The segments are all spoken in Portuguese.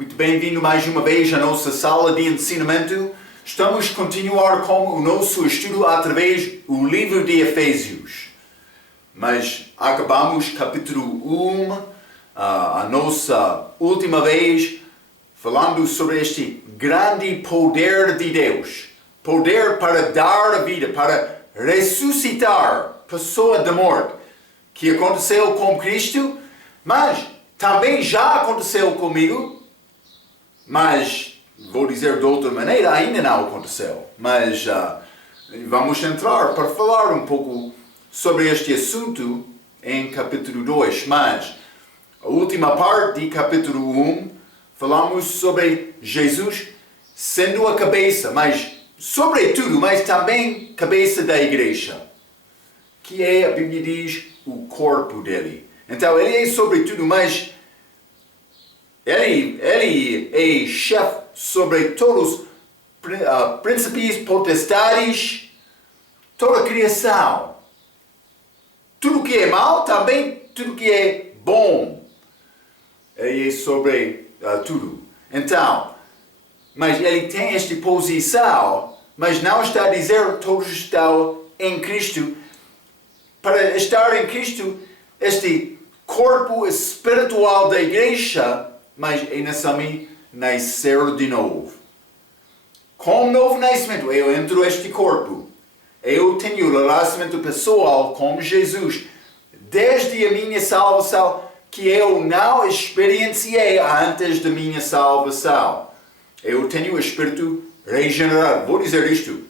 Muito bem-vindo mais uma vez à nossa sala de ensinamento. Estamos a continuar com o nosso estudo através do livro de Efésios. Mas acabamos capítulo 1, a nossa última vez, falando sobre este grande poder de Deus. Poder para dar a vida, para ressuscitar pessoa da morte, que aconteceu com Cristo, mas também já aconteceu comigo, mas vou dizer de outra maneira, ainda não aconteceu. Mas vamos entrar para falar um pouco sobre este assunto em capítulo 2. Mas a última parte de capítulo 1, falamos sobre Jesus sendo a cabeça, mas sobretudo, mas também cabeça da igreja, que é, a Bíblia diz, o corpo dele. Então ele é sobretudo, mas ele é chefe sobre todos os príncipes, potestades, toda a criação. Tudo que é mau, também tudo que é bom. Ele é sobre tudo. Então, mas ele tem esta posição, mas não está a dizer que todos estão em Cristo. Para estar em Cristo, este corpo espiritual da igreja, mas é necessário nascer de novo. Com novo nascimento, eu entro neste corpo. Eu tenho relacionamento pessoal com Jesus. Desde a minha salvação, que eu não experienciei antes da minha salvação. Eu tenho o espírito regenerado. Vou dizer isto.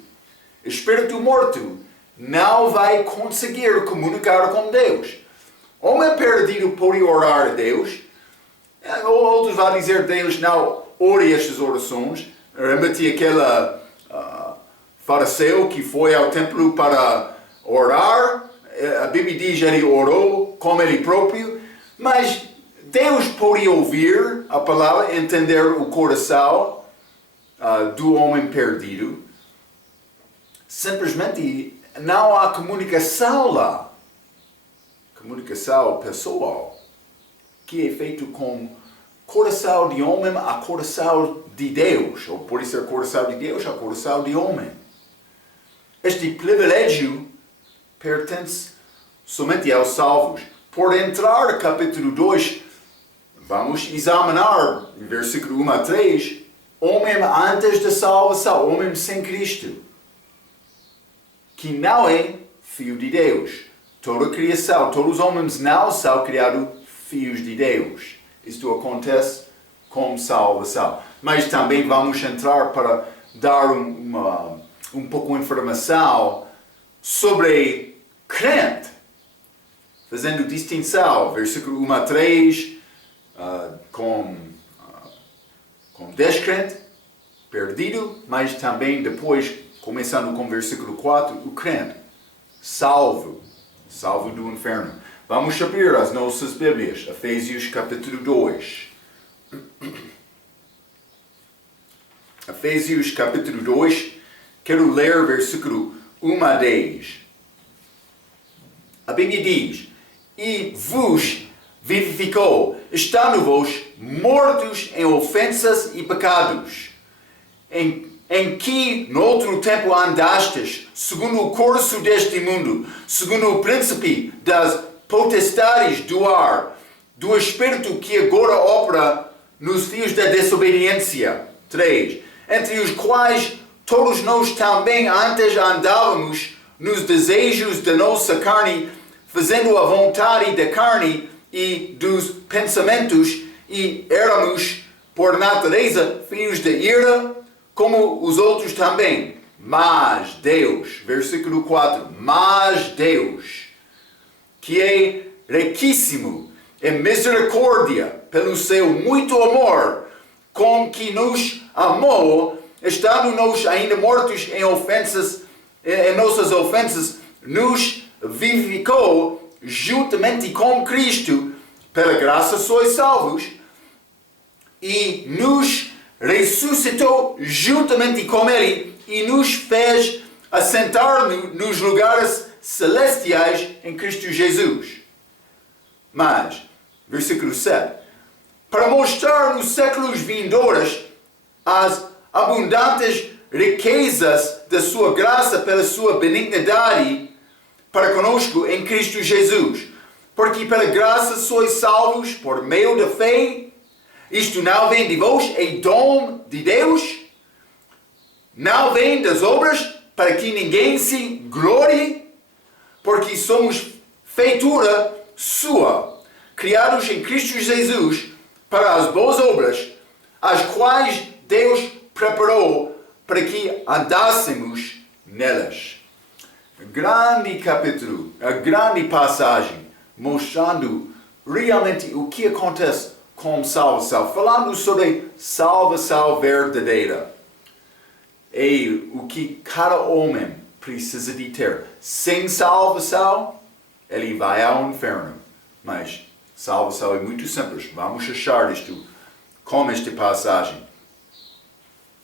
Espírito morto não vai conseguir comunicar com Deus. Homem perdido pode orar a Deus. Outros vão dizer Deus não ore estas orações. Lembra-te aquele fariseu que foi ao templo para orar. A Bíblia diz que ele orou como ele próprio. Mas Deus pode ouvir a palavra, entender o coração do homem perdido. Simplesmente não há comunicação lá. Comunicação pessoal, que é feito com coração de homem a coração de Deus, ou pode ser coração de Deus a coração de homem. Este privilégio pertence somente aos salvos. Por entrar no capítulo 2, vamos examinar, versículo 1 a 3, homem antes da salvação, homem sem Cristo, que não é filho de Deus. Toda a criação, todos os homens não são criados filhos de Deus. Isto acontece com salvação. Mas também vamos entrar para dar um pouco de informação sobre crente, fazendo distinção, versículo 1 a 3, com descrente, perdido, mas também depois, começando com versículo 4, o crente, salvo do inferno. Vamos abrir as nossas Bíblias, Efésios capítulo 2. Efésios capítulo 2, quero ler versículo 1 a 10. A Bíblia diz: e vos vivificou, estando-vos mortos em ofensas e pecados, em que no outro tempo andastes, segundo o curso deste mundo, segundo o príncipe das potestades do ar, do espírito que agora opera nos filhos da desobediência. 3. Entre os quais todos nós também antes andávamos nos desejos da nossa carne, fazendo a vontade da carne e dos pensamentos, e éramos, por natureza, filhos da ira, como os outros também. Mas Deus, versículo 4, mas Deus, que é riquíssimo em misericórdia, pelo seu muito amor, com que nos amou, estando nós ainda mortos em nossas ofensas, nos vivificou juntamente com Cristo, pela graça sois salvos, e nos ressuscitou juntamente com Ele, e nos fez assentar nos lugares celestiais em Cristo Jesus. Mas, versículo 7, para mostrar nos séculos vindouros as abundantes riquezas da sua graça pela sua benignidade para conosco em Cristo Jesus. Porque pela graça sois salvos por meio da fé. Isto não vem de vós, é dom de Deus. Não vem das obras, para que ninguém se glorie, porque somos feitura sua, criados em Cristo Jesus para as boas obras, as quais Deus preparou para que andássemos nelas. Grande capítulo, a grande passagem, mostrando realmente o que acontece com salvação, falando sobre salvação verdadeira. É o que cada homem precisa de ter. Sem salvação, ele vai ao inferno. Mas salvação é muito simples. Vamos achar isto com esta passagem.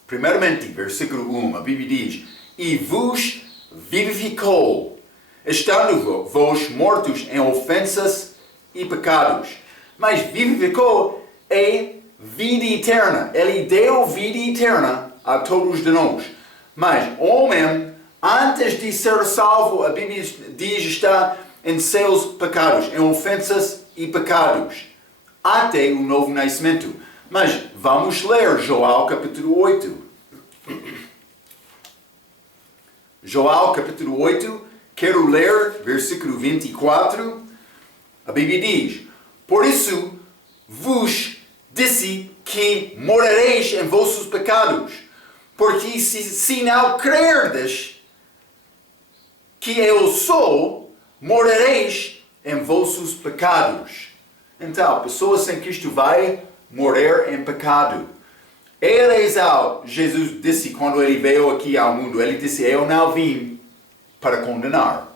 Primeiramente, versículo 1, a Bíblia diz: E vos vivificou, estando vós mortos em ofensas e pecados. Mas vivificou é vida eterna. Ele deu vida eterna a todos de nós. Mas homem, antes de ser salvo, a Bíblia diz está em seus pecados, em ofensas e pecados, até o novo nascimento. Mas vamos ler Joel capítulo 8. Joel capítulo 8, quero ler versículo 24. A Bíblia diz: Por isso vos disse que morareis em vossos pecados, porque se não crerdes que eu sou, morareis em vossos pecados. Então, a pessoa sem Cristo vai morrer em pecado. Jesus disse quando ele veio aqui ao mundo, ele disse: eu não vim para condenar.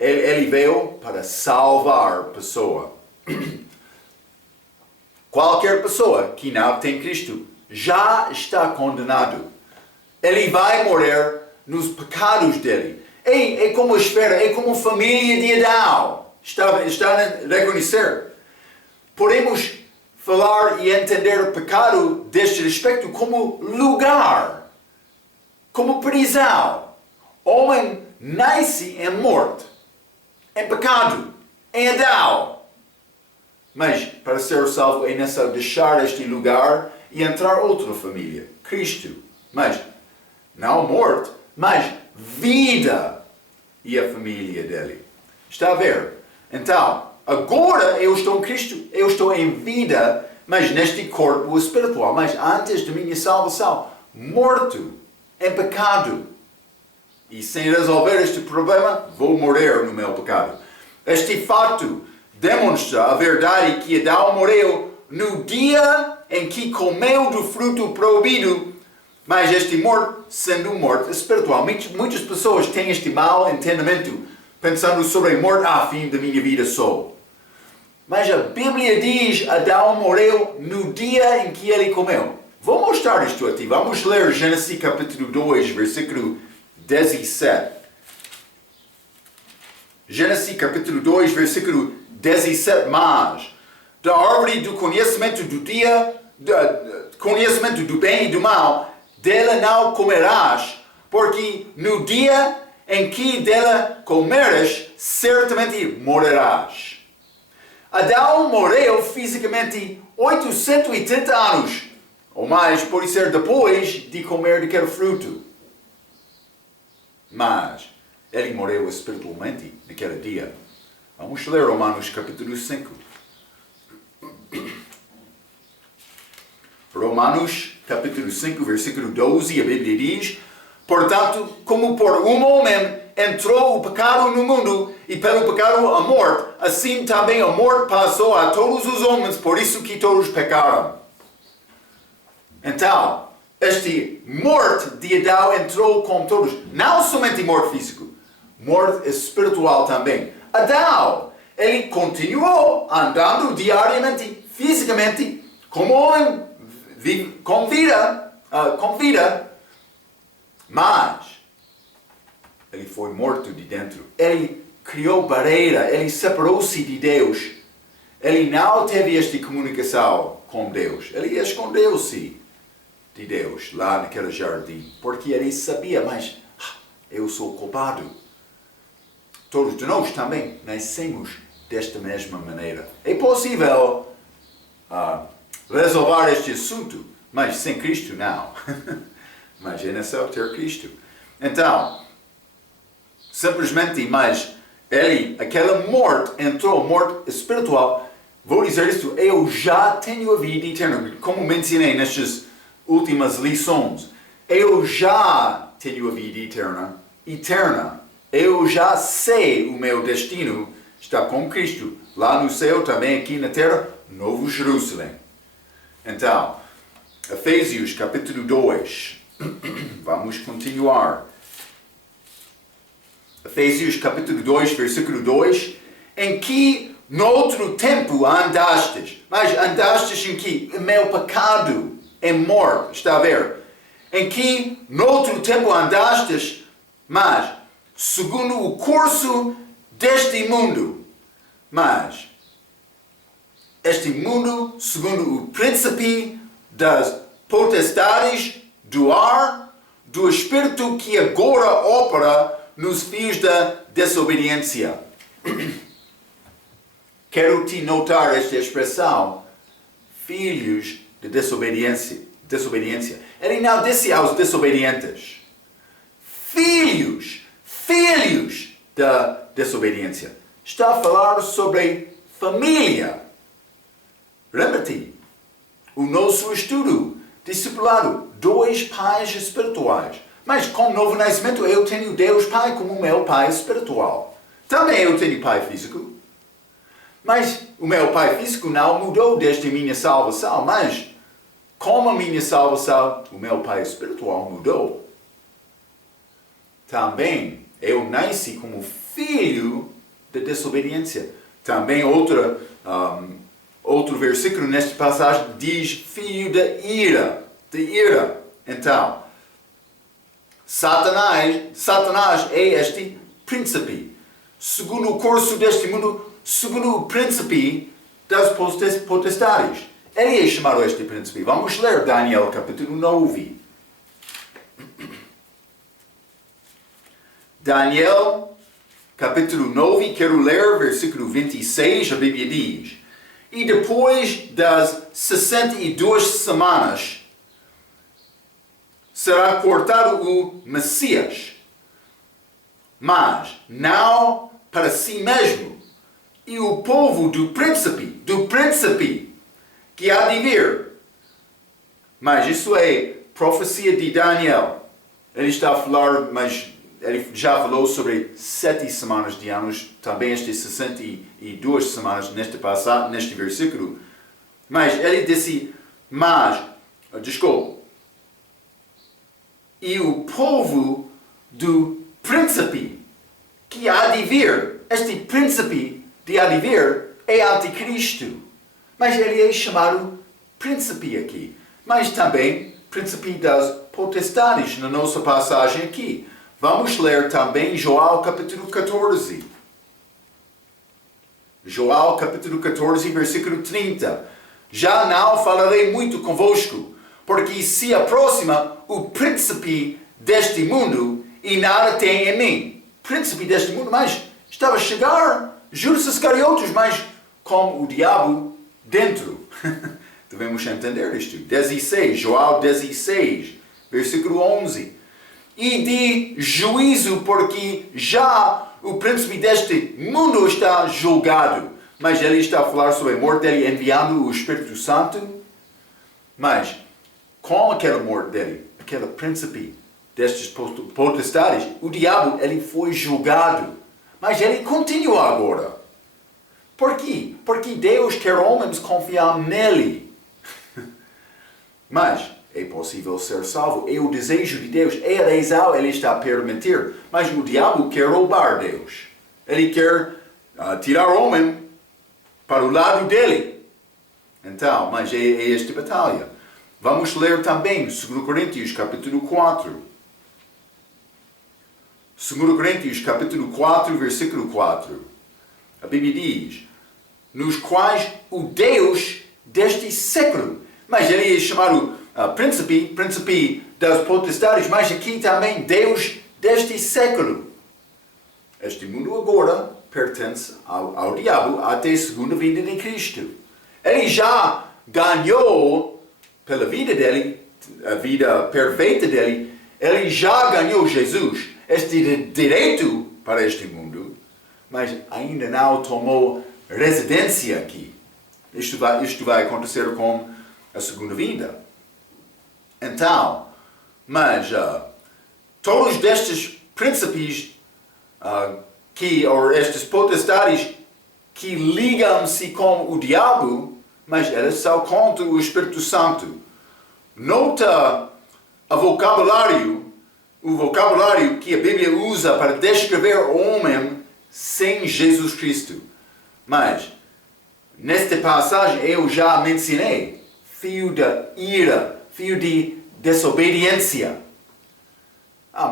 Ele veio para salvar a pessoa. Qualquer pessoa que não tem Cristo já está condenado. Ele vai morrer nos pecados dele. É como a esfera, é como a família de Adão. Está a reconhecer? Podemos falar e entender o pecado deste respeito como lugar, como prisão. Homem nasce em morte, em pecado, em Adão. Mas para ser salvo é necessário deixar este lugar e entrar outra família, Cristo. Mas não morte, mas vida e a família dele. Está a ver? Então, agora eu estou em Cristo, eu estou em vida, mas neste corpo espiritual. Mas antes da minha salvação, morto em pecado. E sem resolver este problema, vou morrer no meu pecado. Este fato demonstra a verdade que Adão morreu no dia em que comeu do fruto proibido, mas este morte sendo morte espiritual. Muitas pessoas têm este mau entendimento, pensando sobre a morte, fim da minha vida sou. Mas a Bíblia diz, Adão morreu no dia em que ele comeu. Vou mostrar isto a ti. Vamos ler Gênesis capítulo 2, versículo 17. Gênesis capítulo 2, versículo 17. Mas da árvore do conhecimento do conhecimento do bem e do mal, dela não comerás, porque no dia em que dela comeres, certamente morrerás. Adão morreu fisicamente 830 anos, ou mais, por ser depois de comer daquele fruto. Mas ele morreu espiritualmente naquele dia. Vamos ler Romanos capítulo 5. Romanos capítulo 5, versículo 12, a Bíblia diz: Portanto, como por um homem entrou o pecado no mundo, e pelo pecado a morte, assim também a morte passou a todos os homens, por isso que todos pecaram. Então, esta morte de Adão entrou com todos, não somente morte física, morte espiritual também. Adão, ele continuou andando diariamente, fisicamente, como homem, com vida, mas ele foi morto de dentro. Ele criou barreira, ele separou-se de Deus. ele não teve esta comunicação com Deus. Ele escondeu-se de Deus lá naquele jardim, porque ele sabia, mas eu sou culpado. Todos de nós também nascemos desta mesma maneira. É possível resolver este assunto, mas sem Cristo não. Mas é necessário ter Cristo. Então, simplesmente, mas aquela morte espiritual, vou dizer isto, eu já tenho a vida eterna, como mencionei nestas últimas lições, eu já tenho a vida eterna, eu já sei o meu destino, está com Cristo, lá no céu, também aqui na terra, Novo Jerusalém. Então, Efésios capítulo 2, vamos continuar. Efésios capítulo 2, versículo 2, em que noutro tempo andastes, mas andastes em que? O meu pecado é morte, está a ver? Em que noutro tempo andastes, mas segundo o curso deste mundo, mas este mundo, segundo o príncipe das potestades do ar, do espírito que agora opera nos filhos da desobediência. Quero te notar esta expressão, filhos de desobediência. Ele não disse aos desobedientes, filhos da desobediência. Está a falar sobre família. Lembra-te, o nosso estudo, discipulado, 2 pais espirituais. Mas com o novo nascimento eu tenho Deus Pai como meu pai espiritual. Também eu tenho pai físico. Mas o meu pai físico não mudou desde a minha salvação. Mas com a minha salvação, o meu pai espiritual mudou. Também eu nasci como filho da desobediência. Também outro versículo nesta passagem diz filho da ira. Então, Satanás é este príncipe. Segundo o curso deste mundo, segundo o príncipe das potestades. Ele é chamado este príncipe. Vamos ler Daniel capítulo 9. Daniel capítulo 9, quero ler versículo 26, a Bíblia diz: e depois das 62 semanas, será cortado o Messias, mas não para si mesmo, e o povo do príncipe que há de vir. Mas isso é profecia de Daniel. Ele está a falar, mas ele já falou sobre 7 semanas de anos, também estas 62 semanas neste versículo. Mas ele disse, e o povo do príncipe que há de vir, este príncipe de há de vir é anticristo. Mas ele é chamado príncipe aqui. Mas também príncipe das potestades na nossa passagem aqui. Vamos ler também Joel capítulo 14. Joel capítulo 14, versículo 30. Já não falarei muito convosco, porque se aproxima o príncipe deste mundo e nada tem em mim. Príncipe deste mundo, mas estava a chegar Judas Iscariotes, mas com o diabo dentro. Devemos entender isto. 16, Joel 16, versículo 11. E de juízo, porque já o príncipe deste mundo está julgado. Mas ele está a falar sobre a morte dele enviando o Espírito Santo. Mas com aquela morte dele, aquele príncipe destes potestades, o diabo ele foi julgado. Mas ele continua agora. Por quê? Porque Deus quer homens confiar nele. Mas é possível ser salvo. É o desejo de Deus. É a razão ele está a permitir. Mas o diabo quer roubar Deus. Ele quer tirar o homem para o lado dele. Então, mas é esta batalha. Vamos ler também 2 Coríntios capítulo 4. 2 Coríntios capítulo 4, versículo 4. A Bíblia diz: nos quais o Deus deste século. Mas ele é chamado príncipe das potestades, mas aqui também Deus deste século. Este mundo agora pertence ao diabo até a segunda vinda de Cristo. Ele já ganhou, pela vida dele, a vida perfeita dele, ele já ganhou Jesus, este direito para este mundo, mas ainda não tomou residência aqui. Isto vai acontecer com a segunda vinda. Então, mas todos estes príncipes ou estas potestades que ligam-se com o diabo, mas elas são contra o Espírito Santo. Nota o vocabulário que a Bíblia usa para descrever o homem sem Jesus Cristo. Mas, nesta passagem eu já mencionei, fio da ira, fio de desobediência.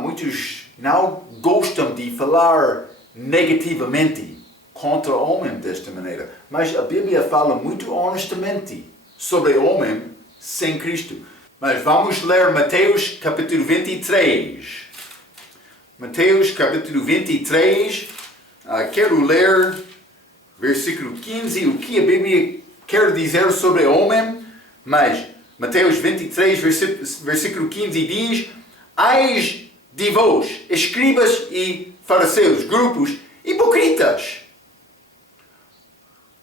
Muitos não gostam de falar negativamente contra o homem desta maneira, mas a Bíblia fala muito honestamente sobre o homem sem Cristo. Mas vamos ler Mateus capítulo 23. Mateus capítulo 23, quero ler versículo 15, o que a Bíblia quer dizer sobre o homem, mas Mateus 23, versículo 15 diz: Ai de vós, escribas e fariseus, grupos hipocritas,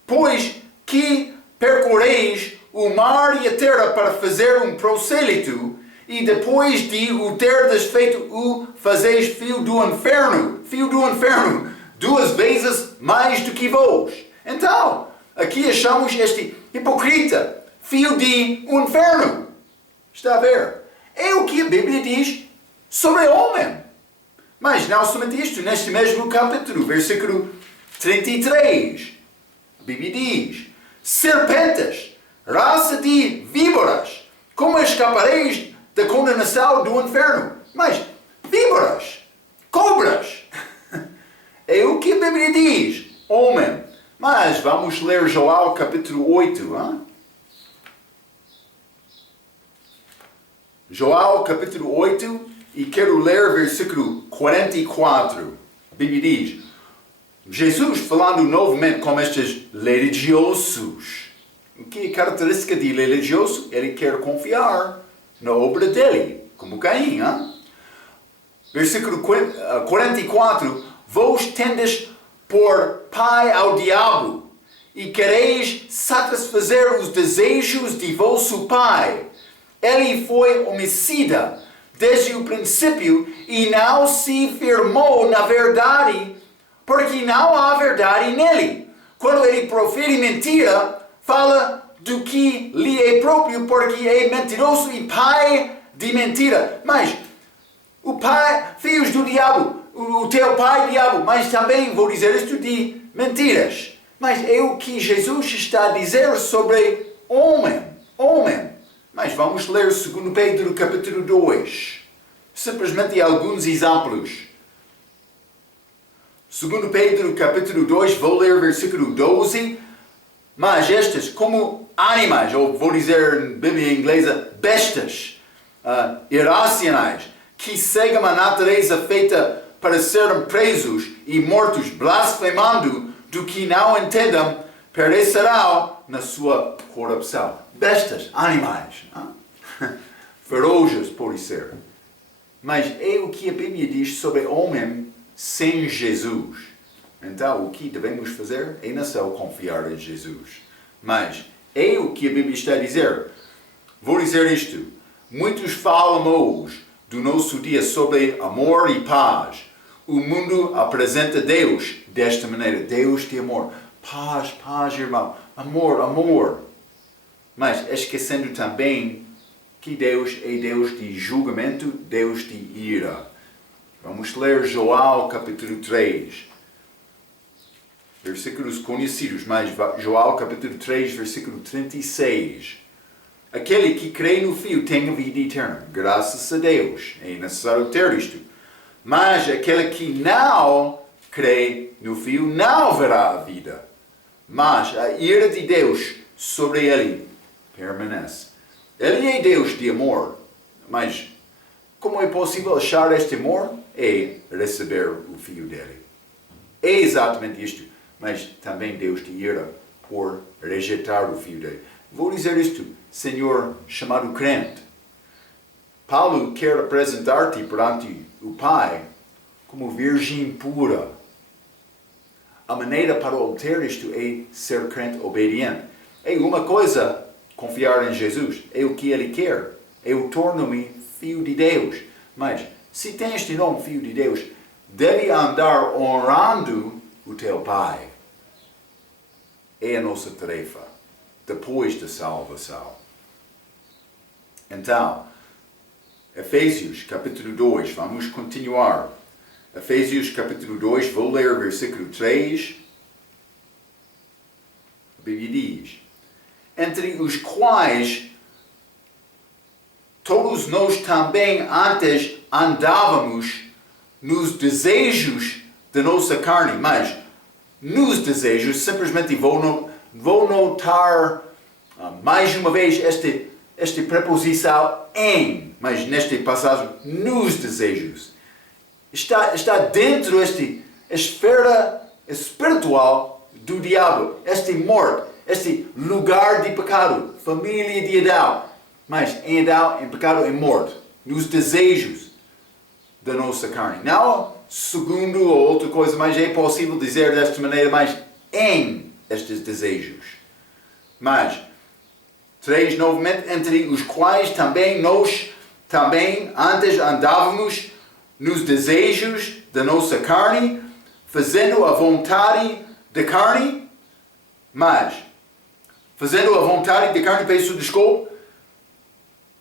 pois que percorreis o mar e a terra para fazer um prosélito, e depois de o terdes feito, o fazeis fio do inferno, 2 vezes mais do que vós. Então, aqui achamos este hipocrita, fio de inferno. Está a ver? É o que a Bíblia diz sobre o homem. Mas não somente isto, neste mesmo capítulo, versículo 33, a Bíblia diz: serpentes, raça de víboras, como escapareis da condenação do inferno? Mas víboras, cobras, é o que a Bíblia diz, homem. Mas vamos ler Joel capítulo 8. Joel capítulo 8, e quero ler versículo 44. A Bíblia diz: Jesus falando novamente com estes religiosos. O que é característica de religioso? Ele quer confiar na obra dele, como Caim. Versículo 44. Vós tendes por pai ao diabo, e quereis satisfazer os desejos de vosso pai. Ele foi homicida desde o princípio e não se firmou na verdade, porque não há verdade nele. Quando ele profere mentira, fala do que lhe é próprio, porque é mentiroso e pai de mentira. Mas o pai, filhos do diabo, o teu pai diabo, mas também vou dizer isto de mentiras. Mas é o que Jesus está a dizer sobre homem. Mas vamos ler 2 Pedro capítulo 2. Simplesmente alguns exemplos. 2 Pedro capítulo 2, vou ler versículo 12. Mas estas, como animais, ou vou dizer em Bíblia inglesa, bestas, irracionais, que seguem a natureza feita para serem presos e mortos, blasfemando do que não entendam, perecerão na sua corrupção. Bestas, animais, ferozes, pode ser. Mas é o que a Bíblia diz sobre o homem sem Jesus. Então, o que devemos fazer é não só confiar em Jesus. Mas é o que a Bíblia está a dizer. Vou dizer isto. Muitos falam hoje do nosso dia sobre amor e paz. O mundo apresenta Deus desta maneira. Deus de amor. Paz, irmão. Amor. Mas esquecendo também que Deus é Deus de julgamento, Deus de ira. Vamos ler Joel capítulo 3. Versículos conhecidos, mas Joel capítulo 3, versículo 36. Aquele que crê no Filho tem a vida eterna. Graças a Deus. É necessário ter isto. Mas aquele que não crê no Filho não verá a vida, mas a ira de Deus sobre ele permanece. Ele é Deus de amor, mas como é possível achar este amor? É receber o Filho dele. É exatamente isto, mas também Deus de ira por rejeitar o Filho dele. Vou dizer isto, Senhor chamado crente. Paulo quer apresentar-te perante o Pai como virgem pura. A maneira para obter isto é ser crente obediente. É uma coisa confiar em Jesus, é o que Ele quer. Eu torno-me filho de Deus. Mas, se tem este nome, filho de Deus, deve andar honrando o teu Pai. É a nossa tarefa, depois da salvação. Então, Efésios capítulo 2, vamos continuar. Efésios capítulo 2, vou ler o versículo 3. A Bíblia diz: entre os quais todos nós também antes andávamos nos desejos da nossa carne, mas nos desejos, simplesmente vou notar mais uma vez esta preposição em, mas nesta passagem, nos desejos. Está dentro desta esfera espiritual do diabo, este morte, este lugar de pecado, família de Adão. Mas em Adão, em pecado, em morte, nos desejos da nossa carne. Não segundo ou outra coisa, mas é possível dizer desta maneira, mas em estes desejos. Mas, 3 novamente, entre os quais também nós também antes andávamos nos desejos da nossa carne, fazendo a vontade da carne, mas fazendo a vontade da carne, peço desculpa,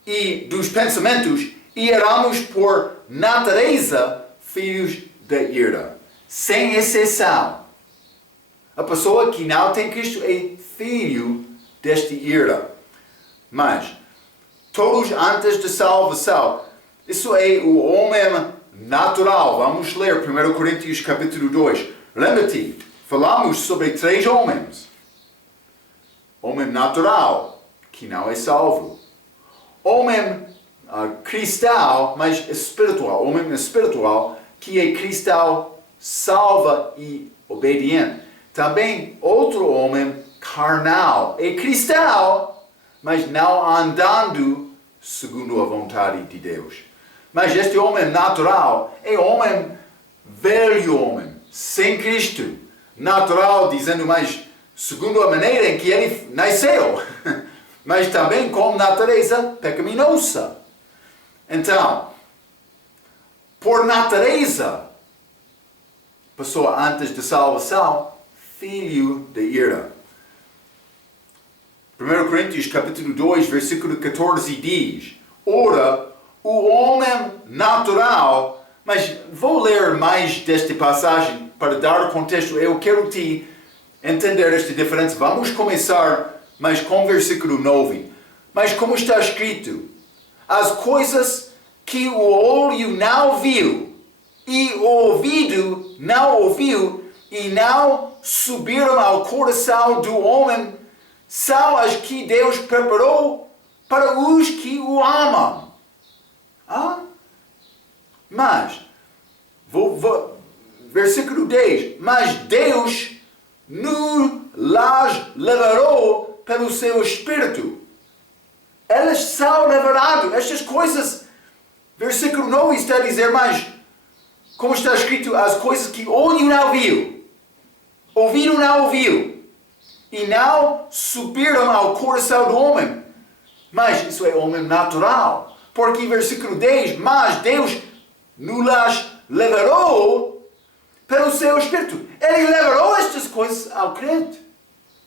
e dos pensamentos, e éramos por natureza filhos da ira, sem exceção. A pessoa que não tem Cristo é filho desta ira. Mas todos antes da salvação, isso é o homem natural. Vamos ler 1 Coríntios capítulo 2. Lembra-te, falamos sobre 3 homens. Homem natural, que não é salvo. Homem cristão, mas espiritual. Homem espiritual, que é cristão, salva e obediente. Também outro homem carnal, é cristão, mas não andando segundo a vontade de Deus. Mas este homem natural é homem velho homem, sem Cristo. Natural, dizendo mais segundo a maneira em que ele nasceu. Mas também com natureza pecaminosa. Então, por natureza, pessoa antes da salvação, filho da ira. 1 Coríntios capítulo 2, versículo 14 diz: ora, o homem natural, mas vou ler mais desta passagem para dar contexto. Eu quero te entender esta diferença. Vamos começar mas com o versículo 9. Mas como está escrito, as coisas que o olho não viu, e o ouvido não ouviu, e não subiram ao coração do homem, são as que Deus preparou para os que o amam. Mas, versículo 10, mas Deus las levarou pelo seu Espírito. Elas são reveladas. Estas coisas, versículo 9 está a dizer, mas, como está escrito, as coisas que olho não viu, ouvido não ouviu, e não subiram ao coração do homem. Mas isso é homem natural. Porque versículo 10, mas Deus las levarou pelo seu Espírito. Ele levarou estas coisas ao crente.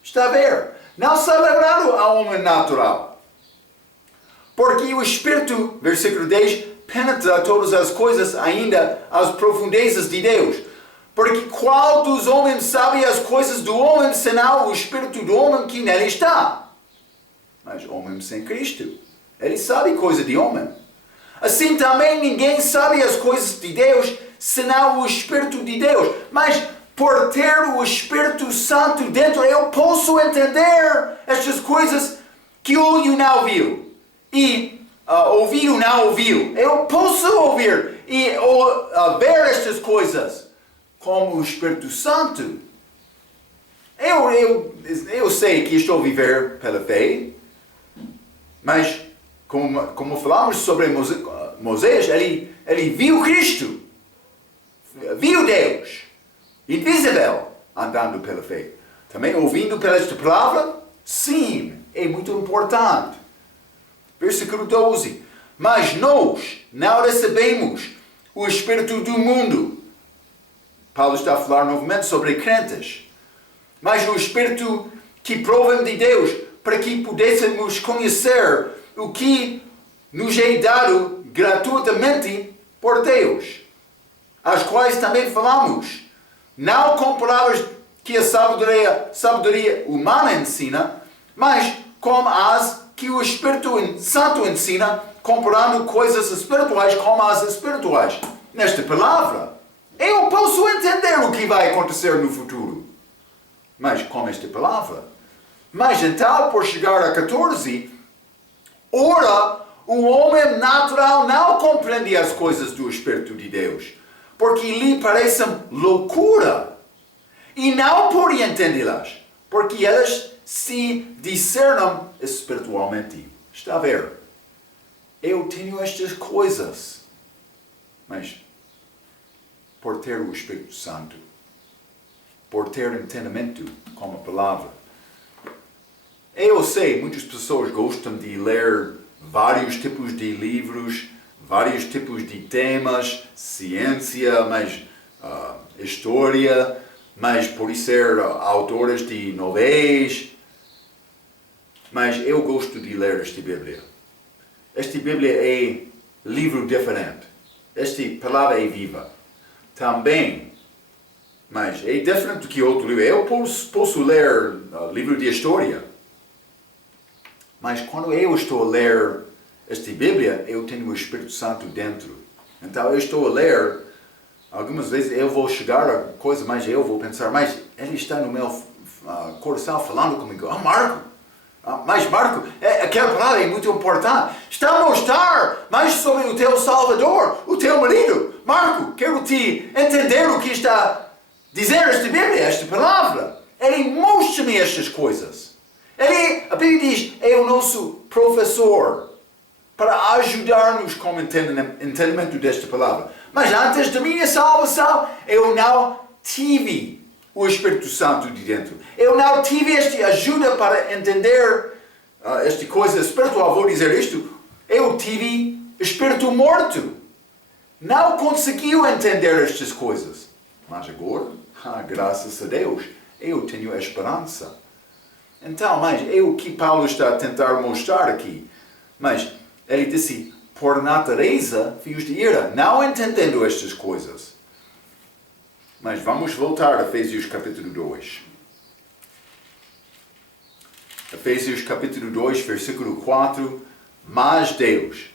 Está a ver? Não está levado ao homem natural. Porque o Espírito, versículo 10, penetra todas as coisas, ainda as profundezas de Deus. Porque qual dos homens sabe as coisas do homem, senão o Espírito do homem que nele está? Mas homem sem Cristo, ele sabe coisa de homem. Assim também ninguém sabe as coisas de Deus, senão o Espírito de Deus. Mas por ter o Espírito Santo dentro, eu posso entender estas coisas que olho não viu e ouvido não ouviu. Eu posso ouvir e ver estas coisas como o Espírito Santo. Eu sei que estou a viver pela fé, mas como falamos sobre Moisés, ele viu Cristo, viu Deus, invisível, andando pela fé. Também ouvindo pela esta palavra, sim, é muito importante. Versículo 12. Mas nós não recebemos o Espírito do mundo. Paulo está a falar novamente sobre crentes. Mas o Espírito que provém de Deus, para que pudéssemos conhecer o que nos é dado gratuitamente por Deus, as quais também falamos, não com palavras que a sabedoria humana ensina, mas como as que o Espírito Santo ensina, comparando coisas espirituais com as espirituais. Nesta palavra, eu posso entender o que vai acontecer no futuro, mas com esta palavra. Mas então, por chegar a 14, ora, o homem natural não compreende as coisas do Espírito de Deus, porque lhe parecem loucura, e não pode entendê-las, porque elas se discernem espiritualmente. Está a ver? Eu tenho estas coisas, mas por ter o Espírito Santo, por ter entendimento com a palavra. Eu sei, muitas pessoas gostam de ler vários tipos de livros, vários tipos de temas, ciência, mas história, mas por ser autores de novelas. Mas eu gosto de ler esta Bíblia. Esta Bíblia é livro diferente. Esta palavra é viva. Também, mas é diferente do que outro livro. Eu posso ler livro de história. Mas quando eu estou a ler esta Bíblia, eu tenho o Espírito Santo dentro. Então eu estou a ler, algumas vezes eu vou chegar a coisa, mas eu vou pensar, mas ele está no meu coração falando comigo. Marco! Mas Marco, aquela palavra é muito importante. Está a mostrar mais sobre o teu Salvador, o teu marido. Marco, quero te entender o que está a dizer esta Bíblia, esta palavra. Ele mostra-me estas coisas. A Bíblia diz, é o nosso professor para ajudar-nos com o entendimento desta palavra. Mas antes da minha salvação, eu não tive o Espírito Santo de dentro. Eu não tive esta ajuda para entender esta coisa espiritual. Vou dizer isto, eu tive espírito morto. Não conseguiu entender estas coisas. Mas agora, graças a Deus, eu tenho esperança. Então, mas é o que Paulo está a tentar mostrar aqui. Mas ele disse, por natureza, filhos de ira, não entendendo estas coisas. Mas vamos voltar a Efésios capítulo 2. Efésios capítulo 2, versículo 4. Mas Deus,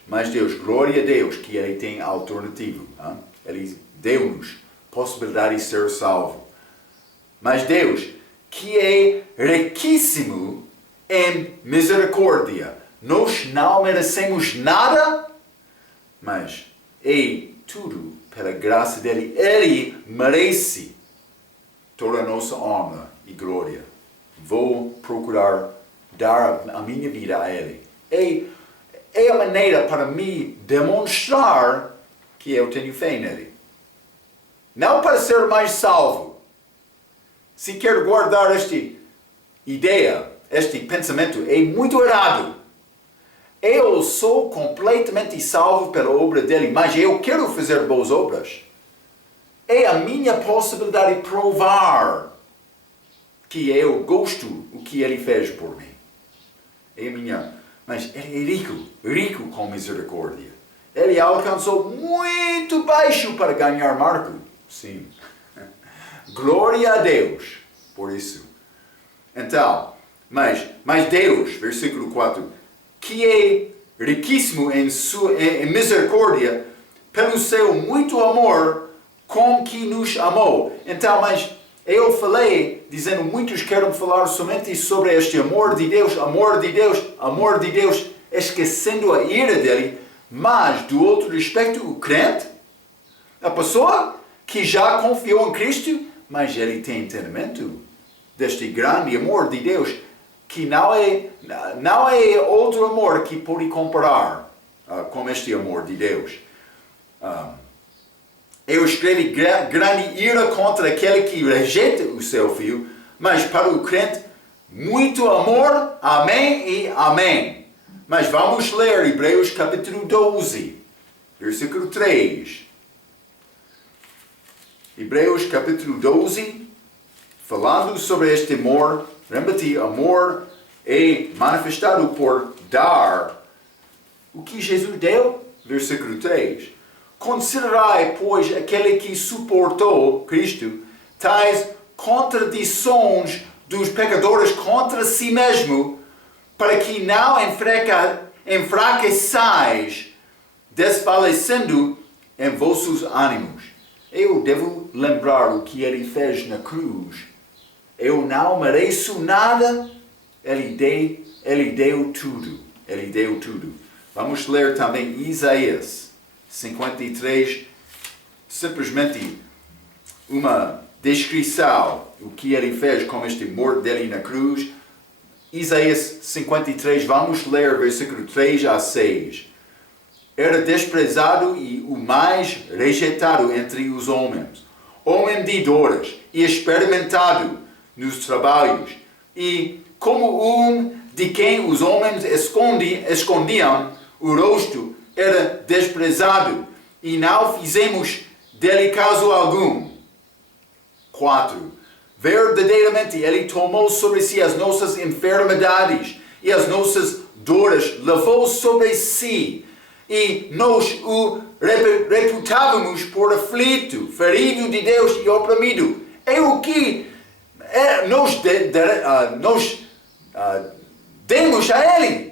glória a Deus, que Ele tem alternativo. Ele deu-nos possibilidade de ser salvo. Mas Deus, que é riquíssimo em misericórdia. Nós não merecemos nada, mas é tudo pela graça dele. Ele merece toda a nossa honra e glória. Vou procurar dar a minha vida a Ele. É a maneira para me demonstrar que eu tenho fé nele. Não para ser mais salvo. Se quer guardar esta ideia, este pensamento, é muito errado. Eu sou completamente salvo pela obra dele, mas eu quero fazer boas obras. É a minha possibilidade de provar que eu gosto do que ele fez por mim. É minha. Mas ele é rico com misericórdia. Ele alcançou muito baixo para ganhar Marco. Sim. Glória a Deus por isso. Então, mas Deus, versículo 4, que é riquíssimo em misericórdia, pelo seu muito amor com que nos amou. Então, mas Eu falei, dizendo muitos querem falar somente sobre este amor de Deus, amor de Deus, amor de Deus, esquecendo a ira dele, mas do outro aspecto, o crente, a pessoa que já confiou em Cristo, mas ele tem entendimento deste grande amor de Deus, que não é outro amor que pode comparar com este amor de Deus. Eu escrevi grande ira contra aquele que rejeita o seu filho, mas para o crente, muito amor, amém e amém. Mas vamos ler Hebreus capítulo 12, versículo 3. Hebreus capítulo 12, falando sobre este amor, lembra-te, amor é manifestado por dar o que Jesus deu, versículo 3. Considerai, pois, aquele que suportou Cristo, tais contradições dos pecadores contra si mesmo, para que não enfraqueçais, desfalecendo em vossos ânimos. Eu devo lembrar o que ele fez na cruz. Eu não mereço nada, ele deu tudo. Ele deu tudo. Vamos ler também Isaías 53, simplesmente uma descrição do que ele fez com este morte dele na cruz. Isaías 53, vamos ler versículo 3 a 6. Era desprezado e o mais rejeitado entre os homens, homem de dores e experimentado nos trabalhos, e como um de quem os homens escondiam o rosto, era desprezado, e não fizemos dele caso algum. 4. Verdadeiramente ele tomou sobre si as nossas enfermidades e as nossas dores levou sobre si, e nós o reputávamos por aflito, ferido de Deus e oprimido. É o que nós demos a ele.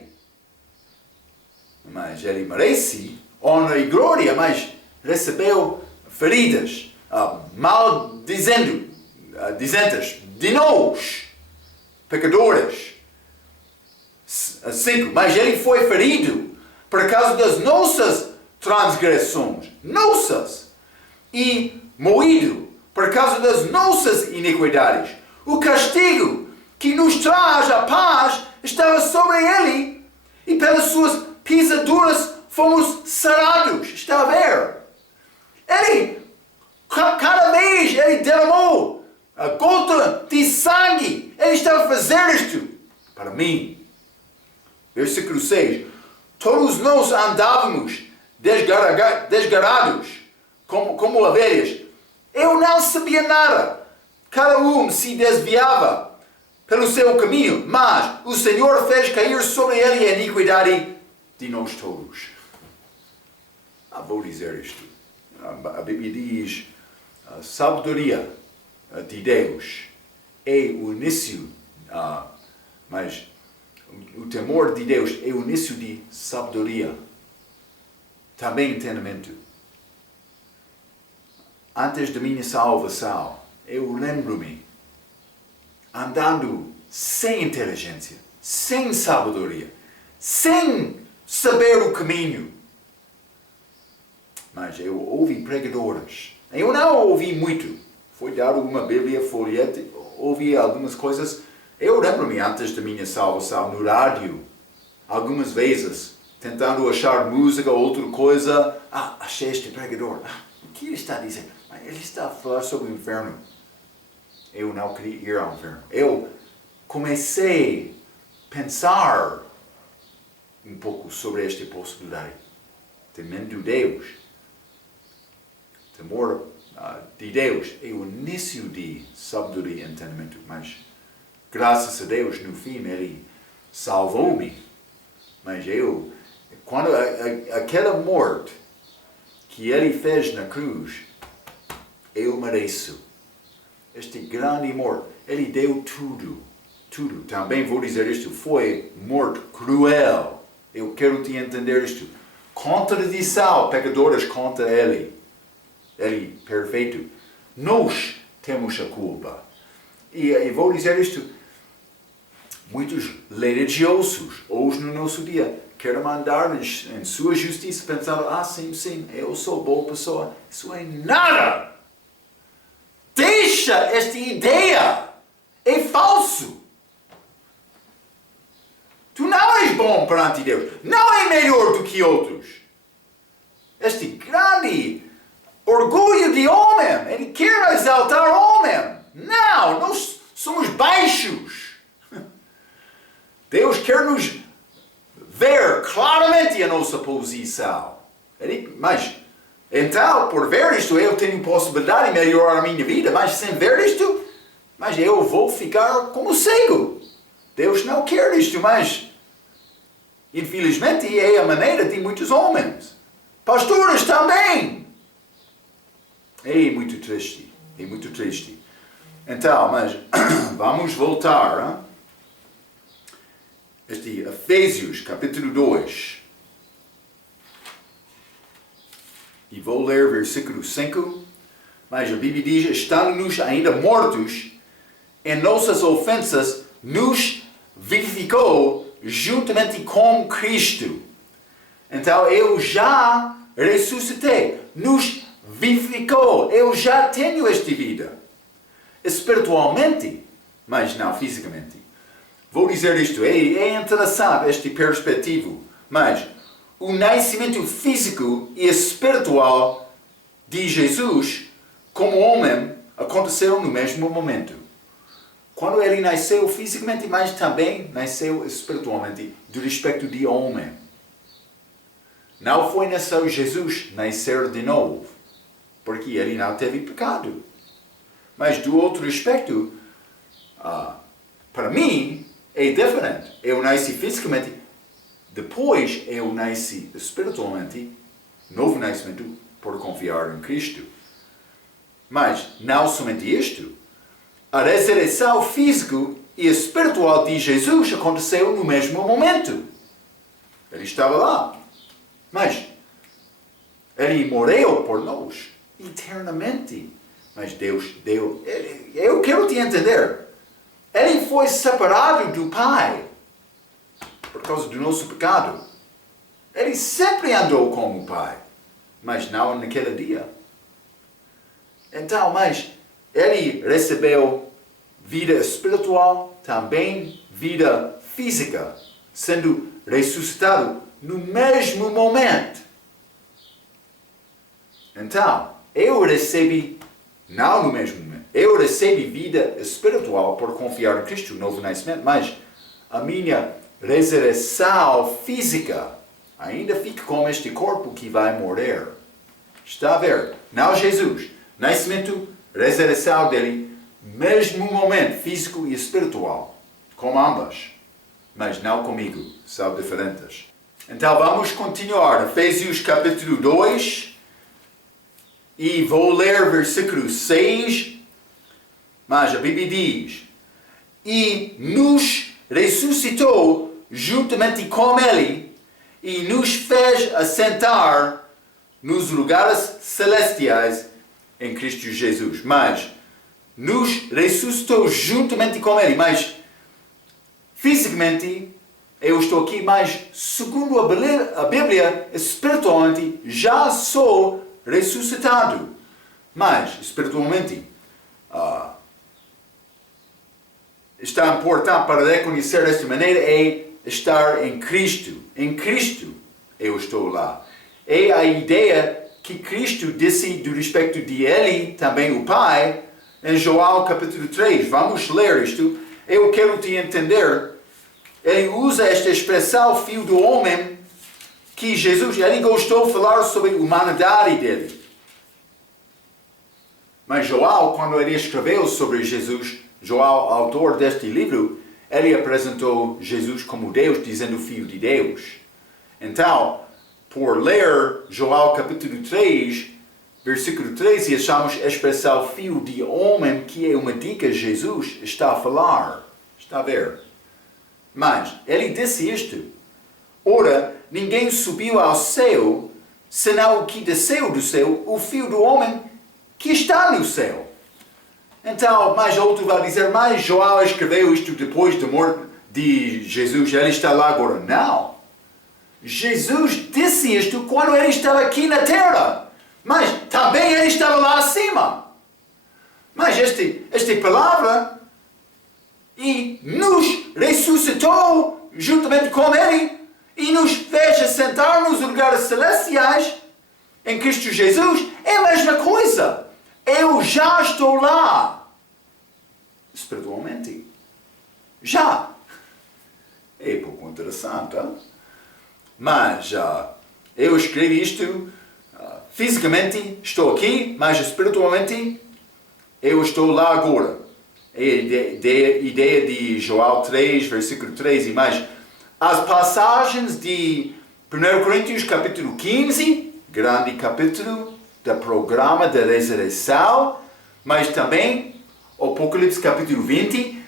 Mas ele merece honra e glória, mas recebeu feridas, dizentes de nós, pecadores. 5. Mas ele foi ferido por causa das nossas transgressões, e moído por causa das nossas iniquidades. O castigo que nos traz a paz estava sobre ele, e pelas suas pisaduras fomos sarados. Está a ver? Ele, cada vez ele derramou a gota de sangue. Ele estava a fazer isto para mim. Versículo 6. Todos nós andávamos desgarados como ovelhas. Eu não sabia nada. Cada um se desviava pelo seu caminho, mas o Senhor fez cair sobre ele a iniquidade de nós todos. Vou dizer isto. A Bíblia diz: a sabedoria de Deus é o início, mas o temor de Deus é o início de sabedoria. Também entendimento. Antes da minha salvação, eu lembro-me andando sem inteligência, sem sabedoria, sem saber o caminho. Mas eu ouvi pregadores. Eu não ouvi muito. Foi dado uma Bíblia, folhete, ouvi algumas coisas. Eu lembro-me antes da minha salvação no rádio, algumas vezes, tentando achar música ou outra coisa. Achei este pregador. O que ele está dizendo? Ele está a falar sobre o inferno. Eu não queria ir ao inferno. Eu comecei a pensar um pouco sobre esta possibilidade. Temendo Deus. Temor de Deus é o início de sabedoria e entendimento. Mas, graças a Deus, no fim, Ele salvou-me. Mas quando aquela morte que Ele fez na cruz, eu mereço. Este grande amor, Ele deu tudo. Tudo. Também vou dizer isto, foi morte cruel. Eu quero te entender isto. Contradição, pecadores contra Ele. Ele perfeito. Nós temos a culpa. E vou dizer isto, muitos religiosos, hoje no nosso dia, querem andar em sua justiça, pensando, sim, eu sou boa pessoa. Isso é nada! Deixa esta ideia! É falso! Tu não és bom perante Deus. Não é melhor do que outros. Este grande orgulho de homem. Ele quer exaltar o homem. Não, nós somos baixos. Deus quer nos ver claramente a nossa posição. Mas, então, por ver isto, eu tenho possibilidade de melhorar a minha vida. Mas sem ver isto, mas eu vou ficar como cego. Deus não quer isto, mas infelizmente é a maneira de muitos homens. Pastores também. É muito triste. É muito triste. Então, mas vamos voltar. Este Efésios, capítulo 2. E vou ler versículo 5. Mas a Bíblia diz, estando-nos ainda mortos em nossas ofensas, nos vivificou juntamente com Cristo. Então eu já ressuscitei, nos vivificou, eu já tenho esta vida. Espiritualmente, mas não fisicamente. Vou dizer isto, é interessante este perspectivo, mas o nascimento físico e espiritual de Jesus como homem aconteceu no mesmo momento. Quando ele nasceu fisicamente, mas também nasceu espiritualmente, do aspecto de homem. Não foi necessário Jesus nascer de novo, porque ele não teve pecado. Mas do outro aspecto, para mim, é diferente. Eu nasci fisicamente, depois eu nasci espiritualmente, novo nascimento, por confiar em Cristo. Mas não somente isto. A ressurreição física e espiritual de Jesus aconteceu no mesmo momento. Ele estava lá. Mas ele morreu por nós eternamente. Mas Deus deu. Eu quero te entender. Ele foi separado do Pai por causa do nosso pecado. Ele sempre andou como o Pai, mas não naquele dia. Então, mas ele recebeu vida espiritual, também vida física, sendo ressuscitado no mesmo momento. Então, eu recebi, não no mesmo momento, eu recebi vida espiritual por confiar em Cristo, novo nascimento, mas a minha ressurreição física ainda fica com este corpo que vai morrer. Está a ver? Não Jesus. Nascimento, ressurreição dele, mesmo momento físico e espiritual, com ambas, mas não comigo, são diferentes. Então vamos continuar, Efésios capítulo 2, e vou ler versículo 6, mas a Bíblia diz, e nos ressuscitou juntamente com ele, e nos fez assentar nos lugares celestiais em Cristo Jesus. Mas nos ressuscitou juntamente com ele. Mas fisicamente eu estou aqui, mas segundo a Bíblia, espiritualmente já sou ressuscitado. Mas espiritualmente está importante para reconhecer desta maneira é estar em Cristo. Em Cristo eu estou lá. É a ideia que Cristo disse do respeito de ele, também o Pai, em João capítulo 3. Vamos ler isto. Eu quero te entender. Ele usa esta expressão, filho do homem, que Jesus, ele gostou de falar sobre a humanidade dele. Mas João, quando ele escreveu sobre Jesus, João, autor deste livro, ele apresentou Jesus como Deus, dizendo filho de Deus. Então, por ler João capítulo 3, versículo 13, achamos a expressão filho de homem, que é uma dica Jesus está a falar. Está a ver? Mas ele disse isto. Ora, ninguém subiu ao céu, senão o que desceu do céu, o filho do homem que está no céu. Então, mais outro vai dizer, mas João escreveu isto depois da morte de Jesus, ele está lá agora. Não. Jesus disse isto quando ele estava aqui na terra, mas também ele estava lá acima. Mas esta palavra e nos ressuscitou juntamente com ele e nos fez assentar nos lugares celestiais em Cristo Jesus, é a mesma coisa. Eu já estou lá, espiritualmente. Já. É pouco interessante, hein? Mas eu escrevi isto, fisicamente estou aqui, mas espiritualmente eu estou lá agora. É a ideia de João 3, versículo 3 e mais. As passagens de 1 Coríntios capítulo 15, grande capítulo do programa da ressurreição, mas também Apocalipse capítulo 20,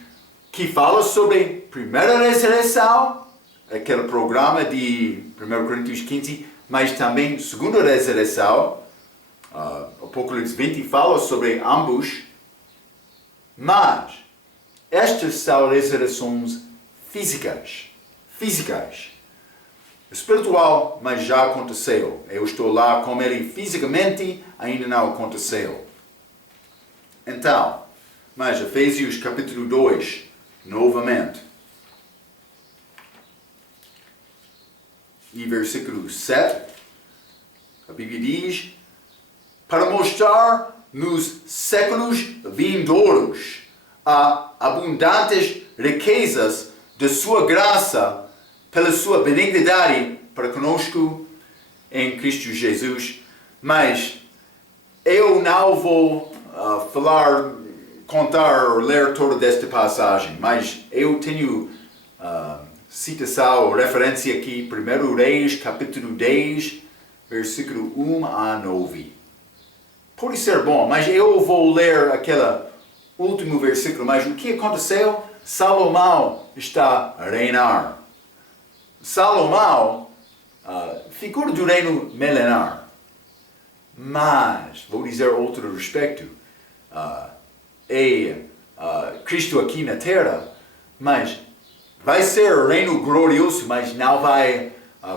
que fala sobre a primeira ressurreição, aquele programa de 1 Coríntios 15, mas também segunda ressurreição, Apocalipse 20 fala sobre ambos, mas estas são ressurreições físicas, espiritual, mas já aconteceu. Eu estou lá com ele fisicamente, ainda não aconteceu. Então, mas Efésios capítulo 2, novamente. E versículo 7, a Bíblia diz, para mostrar nos séculos vindouros as abundantes riquezas de sua graça pela sua benignidade para conosco em Cristo Jesus. Mas eu não vou ler toda esta passagem, mas eu tenho citação, referência aqui, 1 Reis, capítulo 10, versículo 1 a 9. Pode ser bom, mas eu vou ler aquele último versículo, mas o que aconteceu? Salomão está a reinar. Salomão, figura do reino milenar. Mas, vou dizer outro respeito, Cristo aqui na terra, mas vai ser reino glorioso, mas não vai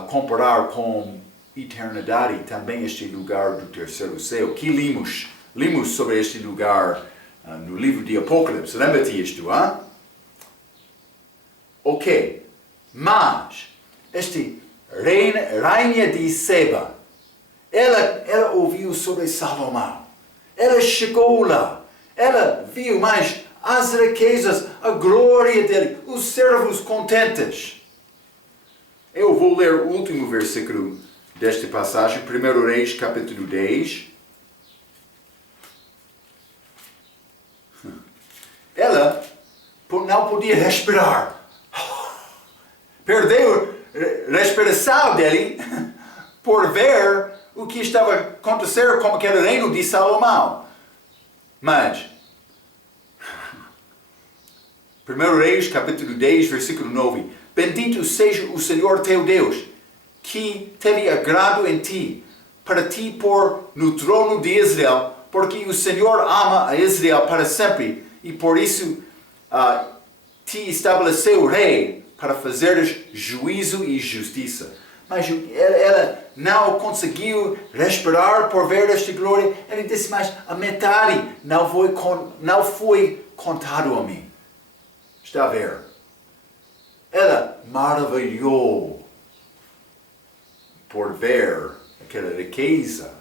comparar com eternidade. Também este lugar do terceiro céu, que limos sobre este lugar no livro de Apocalipse. Lembra-te isto, hein? Ok, mas este rainha de Seba, ela ouviu sobre Salomão, ela chegou lá, ela viu mais as riquezas, a glória dele, os servos contentes. Eu vou ler o último versículo desta passagem, 1 Reis, capítulo 10. Ela não podia respirar. Perdeu a respiração dele por ver o que estava acontecendo com aquele reino de Salomão. Mas 1 Reis, capítulo 10, versículo 9. Bendito seja o Senhor teu Deus, que teve agrado em ti, para ti pôr no trono de Israel, porque o Senhor ama a Israel para sempre, e por isso te estabeleceu rei, para fazeres juízo e justiça. Mas ela não conseguiu respirar por ver esta glória. Ele disse, mas a metade não foi contado a mim. Está a ver? Ela maravilhou por ver aquela riqueza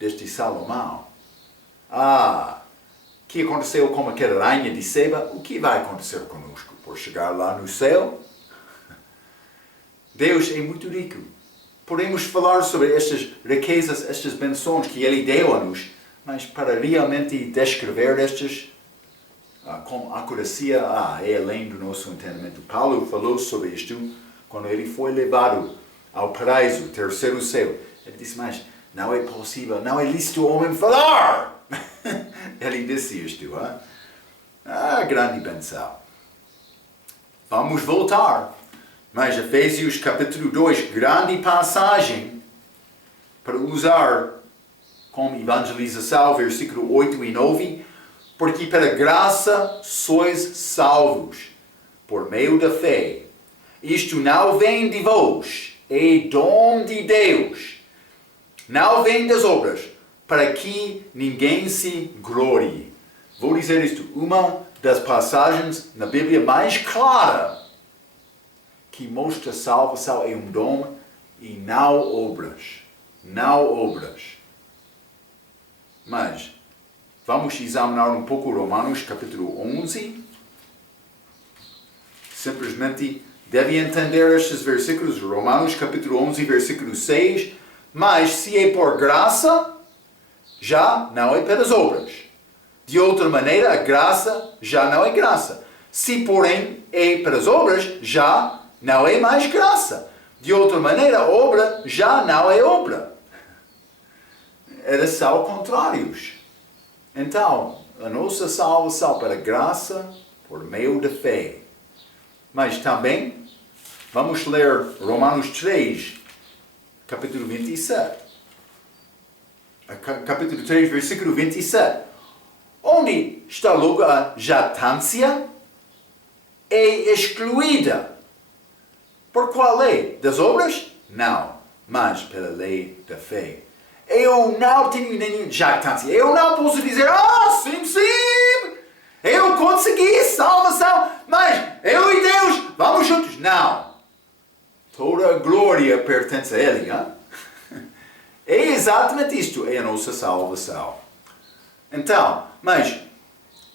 deste Salomão. O que aconteceu com aquela rainha de Seba? O que vai acontecer conosco? Por chegar lá no céu? Deus é muito rico. Podemos falar sobre estas riquezas, estas bênçãos que Ele deu a nos, mas para realmente descrever estas com acuracia, é além do nosso entendimento. Paulo falou sobre isto quando ele foi levado ao paraíso, terceiro céu. Ele disse, mas não é possível, não é lícito o homem falar. Ele disse isto, grande bênção. Vamos voltar. Mas Efésios capítulo 2, grande passagem para usar como evangelização, versículo 8 e 9. Porque pela graça sois salvos, por meio da fé. Isto não vem de vós, é dom de Deus. Não vem das obras, para que ninguém se glorie. Vou dizer isto, uma das passagens na Bíblia mais clara que mostra a salvação é um dom e não obras. Não obras. Mas vamos examinar um pouco Romanos capítulo 11. Simplesmente deve entender estes versículos, Romanos capítulo 11, versículo 6. Mas se é por graça, já não é pelas obras. De outra maneira, a graça já não é graça. Se, porém, é pelas obras, já não é mais graça. De outra maneira, a obra já não é obra. Eles são contrários. Então, a nossa salvação para graça por meio da fé. Mas também, vamos ler Romanos 3, capítulo 27. Capítulo 3, versículo 27. Onde está logo a jactância? É excluída. Por qual lei? Das obras? Não, mas pela lei da fé. Eu não tenho nenhuma jactância. Eu não posso dizer, sim, eu consegui salvação, mas eu e Deus, vamos juntos. Não. Toda a glória pertence a Ele. Hein? É exatamente isto, é a nossa salvação. Então, mas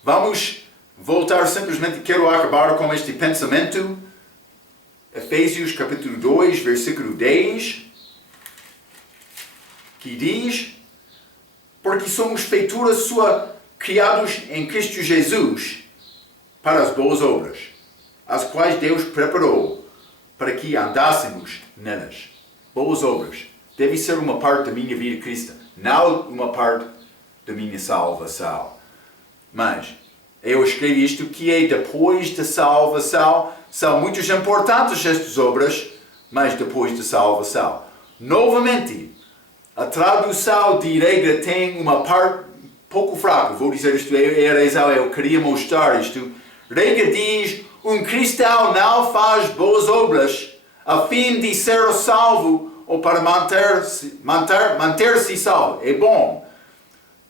vamos voltar simplesmente, quero acabar com este pensamento. Efésios capítulo 2, versículo 10, que diz: porque somos feitura sua, criados em Cristo Jesus, para as boas obras, as quais Deus preparou para que andássemos nelas. Boas obras. Deve ser uma parte da minha vida cristã, não uma parte da minha salvação. Mas eu escrevi isto que é depois da salvação. São muito importantes estas obras, mas depois da salvação. Novamente, a tradução de regra tem uma parte pouco fraca. Vou dizer isto, eu queria mostrar isto. Regra diz, um cristão não faz boas obras a fim de ser salvo ou para manter-se salvo. É bom.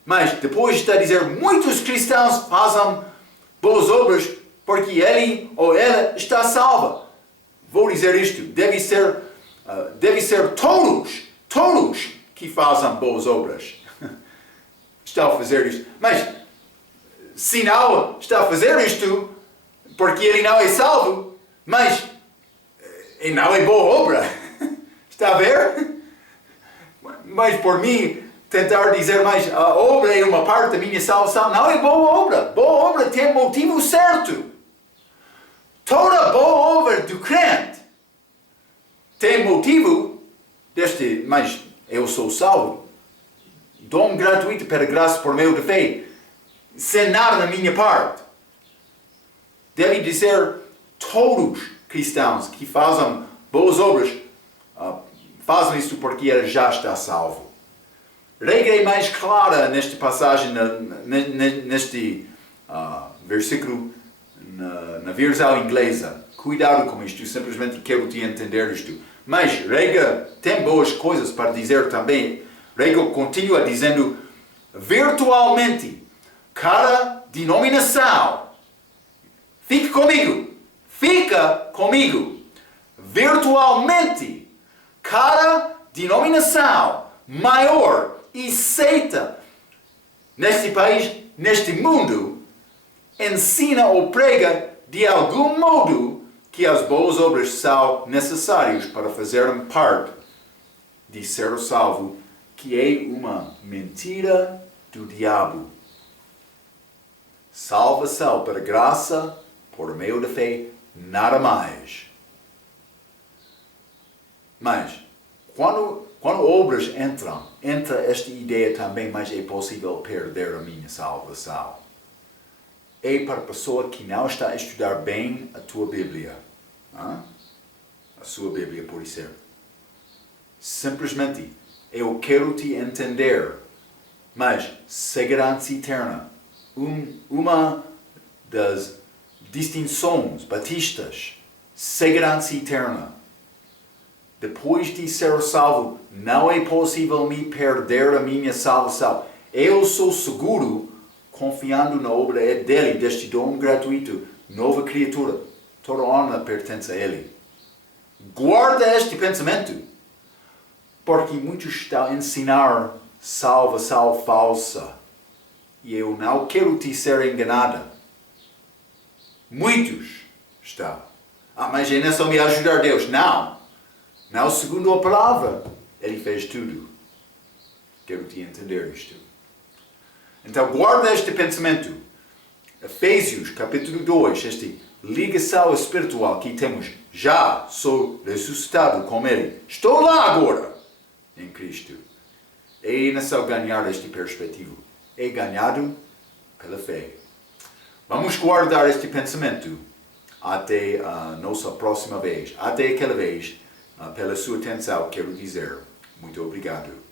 Mas depois está a dizer, muitos cristãos fazem boas obras porque ele ou ela está salva. Vou dizer isto, deve ser todos que fazem boas obras. Estão a fazer isto. Mas, se não está a fazer isto, porque ele não é salvo, mas não é boa obra. Está a ver? Mas por mim, tentar dizer mais, a obra é uma parte da minha salvação, não é boa obra. Boa obra tem motivo certo. Toda boa obra do crente tem motivo mas eu sou salvo. Dom gratuito para graça por meio da fé. Sem nada da minha parte. Deve dizer todos cristãos que fazem boas obras fazem isso porque ele já está salvo. A regra é mais clara nesta passagem, neste versículo na versão inglesa. Cuidado com isto, simplesmente quero te entender isto. Mas regra tem boas coisas para dizer também. Regra continua dizendo, virtualmente, cada denominação, fica comigo, virtualmente, cada denominação maior e seita neste país, neste mundo, ensina ou prega de algum modo que as boas obras são necessárias para fazerem parte de ser salvo, que é uma mentira do diabo. Salvação para graça, por meio da fé, nada mais. Mas, quando obras entra esta ideia também, mas é possível perder a minha salvação. É para a pessoa que não está a estudar bem a tua Bíblia. A sua Bíblia, por exemplo. Simplesmente, eu quero te entender, mas segurança eterna. uma das distinções batistas, segurança eterna. Depois de ser salvo, não é possível me perder a minha salvação. Eu sou seguro, confiando na obra dele, deste dom gratuito, nova criatura. Toda honra pertence a ele. Guarda este pensamento, porque muitos estão a ensinar salvação falsa. E eu não quero te ser enganada. Muitos estão. Mas é só me ajudar Deus. Não. Não, segundo a palavra, ele fez tudo. Quero te entender isto. Então, guarda este pensamento. Efésios, capítulo 2, esta ligação espiritual que temos. Já sou ressuscitado com ele. Estou lá agora, em Cristo. É necessário ganhar esta perspectiva. É ganhado pela fé. Vamos guardar este pensamento até a nossa próxima vez. Até aquela vez. Pela sua atenção, quero dizer muito obrigado.